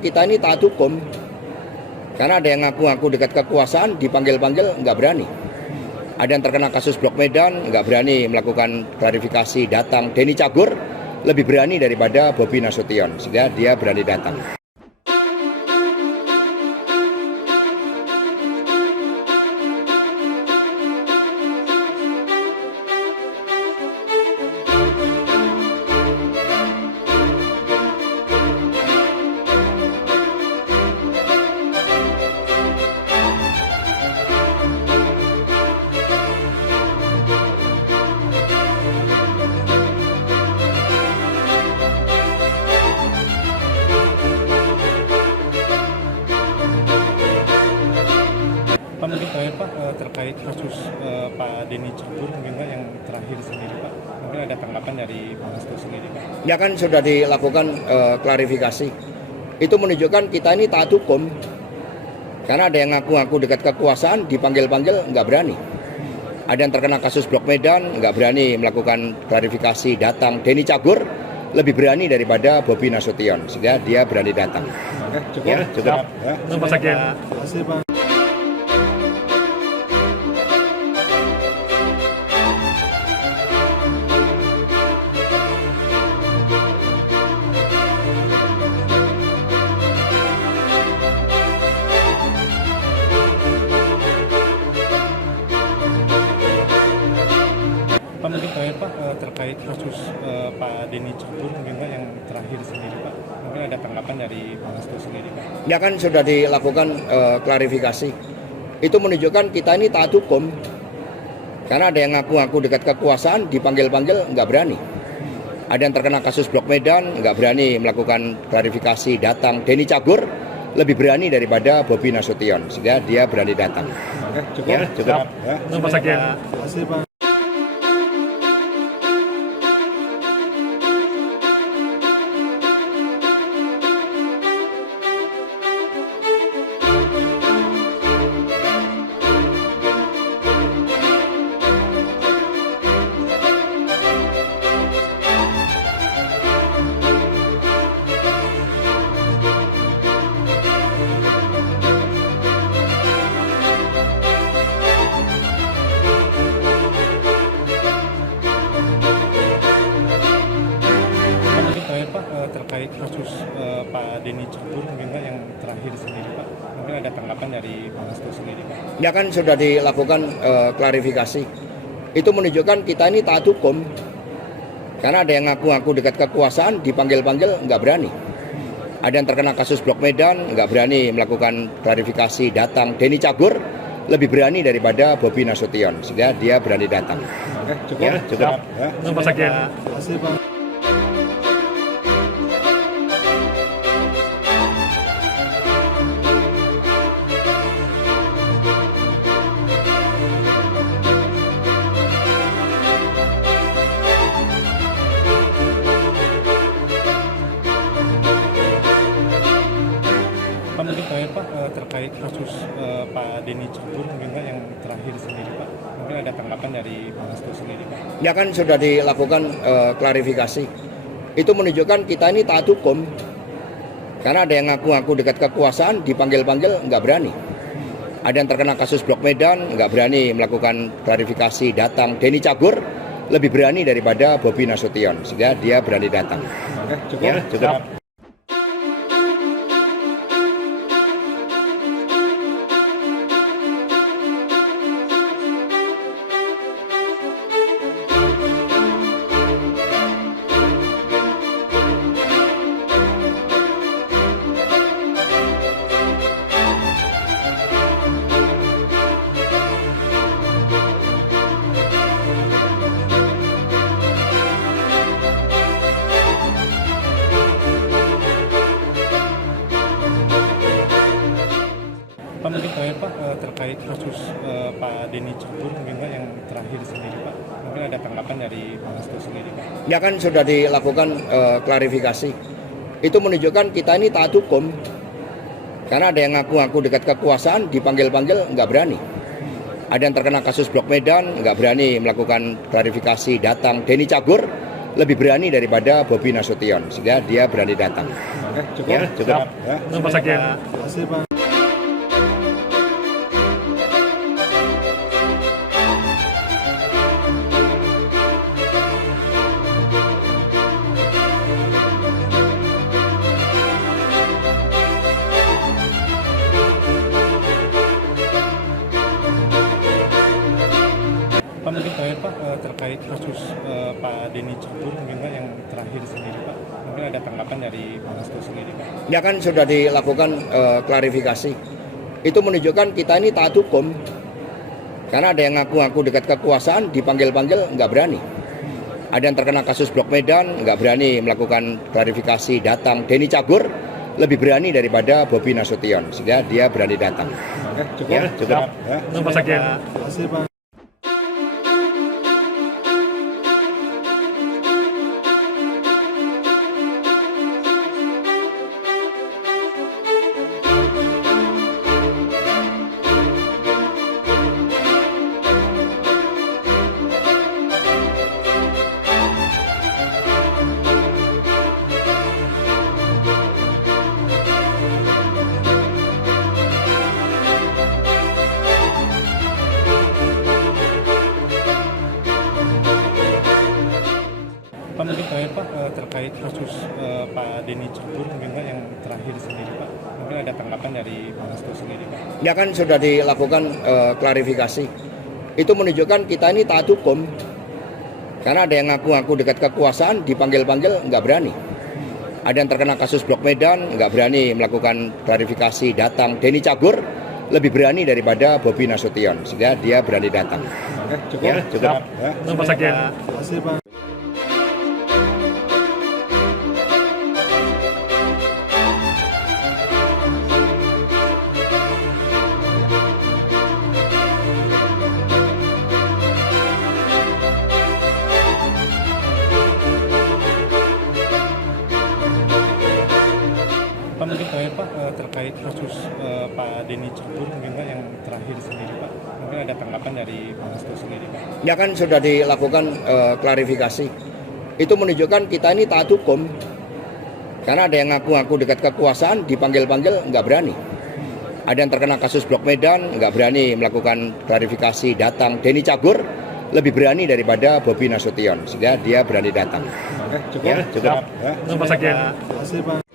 menunjukkan kita ini taat hukum. Karena ada yang ngaku-ngaku dekat kekuasaan, dipanggil-panggil nggak berani. Ada yang terkena kasus Blok Medan, nggak berani melakukan klarifikasi, datang. Denny Cagur lebih berani daripada Bobi Nasution, sehingga dia berani datang. Pak, mungkin terakhir Pak, terkait kasus Pak Denny Cagur mungkin Pak yang terakhir sendiri Pak, mungkin ada tanggapan dari Pak Hasto sendiri Pak? Ya kan sudah dilakukan klarifikasi. Itu menunjukkan kita ini taat hukum. Karena ada yang ngaku-ngaku dekat kekuasaan, dipanggil-panggil nggak berani. Ada yang terkena kasus Blok Medan, nggak berani melakukan klarifikasi, datang. Denny Cagur lebih berani daripada Bobi Nasution, sehingga dia berani datang. Oke, cukup. Ya, cukup. Ya. Terima kasih, Pak. Pak, mungkin terakhir Pak, terkait kasus Pak Denny Cagur mungkin Pak yang terakhir sendiri Pak, mungkin ada tanggapan dari Pak Hasto sendiri Pak? Ya kan sudah dilakukan klarifikasi. Itu menunjukkan kita ini taat hukum. Karena ada yang ngaku-ngaku dekat kekuasaan, dipanggil-panggil nggak berani. Ada yang terkena kasus Blok Medan, nggak berani melakukan klarifikasi, datang. Denny Cagur lebih berani daripada Bobi Nasution, sehingga dia berani datang. Oke, cukup. Ya, cukup. Ya. Terima kasih, Pak. Mungkin terakhir Pak, terkait kasus Pak Denny Cagur mungkin Pak yang terakhir sendiri Pak, mungkin ada tanggapan dari Pak Hasto sendiri Pak? Ya kan sudah dilakukan klarifikasi. Itu menunjukkan kita ini taat hukum. Karena ada yang ngaku-ngaku dekat kekuasaan, dipanggil-panggil nggak berani. Ada yang terkena kasus Blok Medan, nggak berani melakukan klarifikasi, datang. Denny Cagur lebih berani daripada Bobi Nasution, sehingga dia berani datang. Oke, cukup. Ya, cukup. Ya. Terima kasih, Pak. Pak, mungkin terakhir Pak, terkait kasus Pak Denny Cagur mungkin Pak yang terakhir sendiri Pak, mungkin ada tanggapan dari Pak Hasto sendiri Pak? Ya kan sudah dilakukan klarifikasi. Itu menunjukkan kita ini taat hukum. Karena ada yang ngaku-ngaku dekat kekuasaan, dipanggil-panggil nggak berani. Ada yang terkena kasus Blok Medan, nggak berani melakukan klarifikasi, datang. Denny Cagur lebih berani daripada Bobi Nasution, sehingga dia berani datang. Oke, cukup. Ya, cukup. Pak, mungkin terakhir Pak, terkait kasus Pak Denny Cagur mungkin Pak yang terakhir sendiri Pak, mungkin ada tanggapan dari Pak Hasto sendiri Pak? Ya kan sudah dilakukan klarifikasi. Itu menunjukkan kita ini taat hukum. Karena ada yang ngaku-ngaku dekat kekuasaan, dipanggil-panggil nggak berani. Ada yang terkena kasus Blok Medan, nggak berani melakukan klarifikasi, datang. Denny Cagur lebih berani daripada Bobi Nasution, sehingga dia berani datang. Cukup. Ya, cukup. Ya. Pak sekian. Terima kasih, Pak. Pak mungkin terakhir Pak terkait kasus Pak Denny Cagur mungkin Pak yang terakhir sendiri Pak, mungkin ada tanggapan dari Pak Hasto sendiri Pak. Ya kan sudah dilakukan klarifikasi. Itu menunjukkan kita ini taat hukum. Karena ada yang ngaku-ngaku dekat kekuasaan dipanggil-panggil nggak berani. Ada yang terkena kasus Blok Medan nggak berani melakukan klarifikasi datang. Denny Cagur lebih berani daripada Bobi Nasution, sehingga dia berani datang. Cukup. Ya, cukup. Ya. Pak sekian. Terima kasih, Pak. Pak mungkin terakhir Pak terkait kasus Pak Denny Cagur mungkin Pak yang terakhir sendiri Pak, mungkin ada tanggapan dari Pak Hasto sendiri Pak. Ya kan sudah dilakukan klarifikasi. Itu menunjukkan kita ini taat hukum. Karena ada yang ngaku-ngaku dekat kekuasaan dipanggil-panggil nggak berani. Ada yang terkena kasus Blok Medan nggak berani melakukan klarifikasi datang. Denny Cagur lebih berani daripada Bobi Nasution, sehingga dia berani datang. Cukup. Ya, cukup. Ya. Pak sekian. Terima kasih, Pak. Pak mungkin terakhir Pak terkait kasus Pak Denny Cagur mungkin Pak yang terakhir sendiri Pak, mungkin ada tanggapan dari Pak Hasto sendiri Pak. Ya kan sudah dilakukan klarifikasi. Itu menunjukkan kita ini taat hukum. Karena ada yang ngaku-ngaku dekat kekuasaan dipanggil-panggil nggak berani. Ada yang terkena kasus Blok Medan nggak berani melakukan klarifikasi datang. Denny Cagur lebih berani daripada Bobi Nasution, sehingga dia berani datang. Cukup. Ya, cukup. Ya. Pak sekian. Terima kasih, Pak.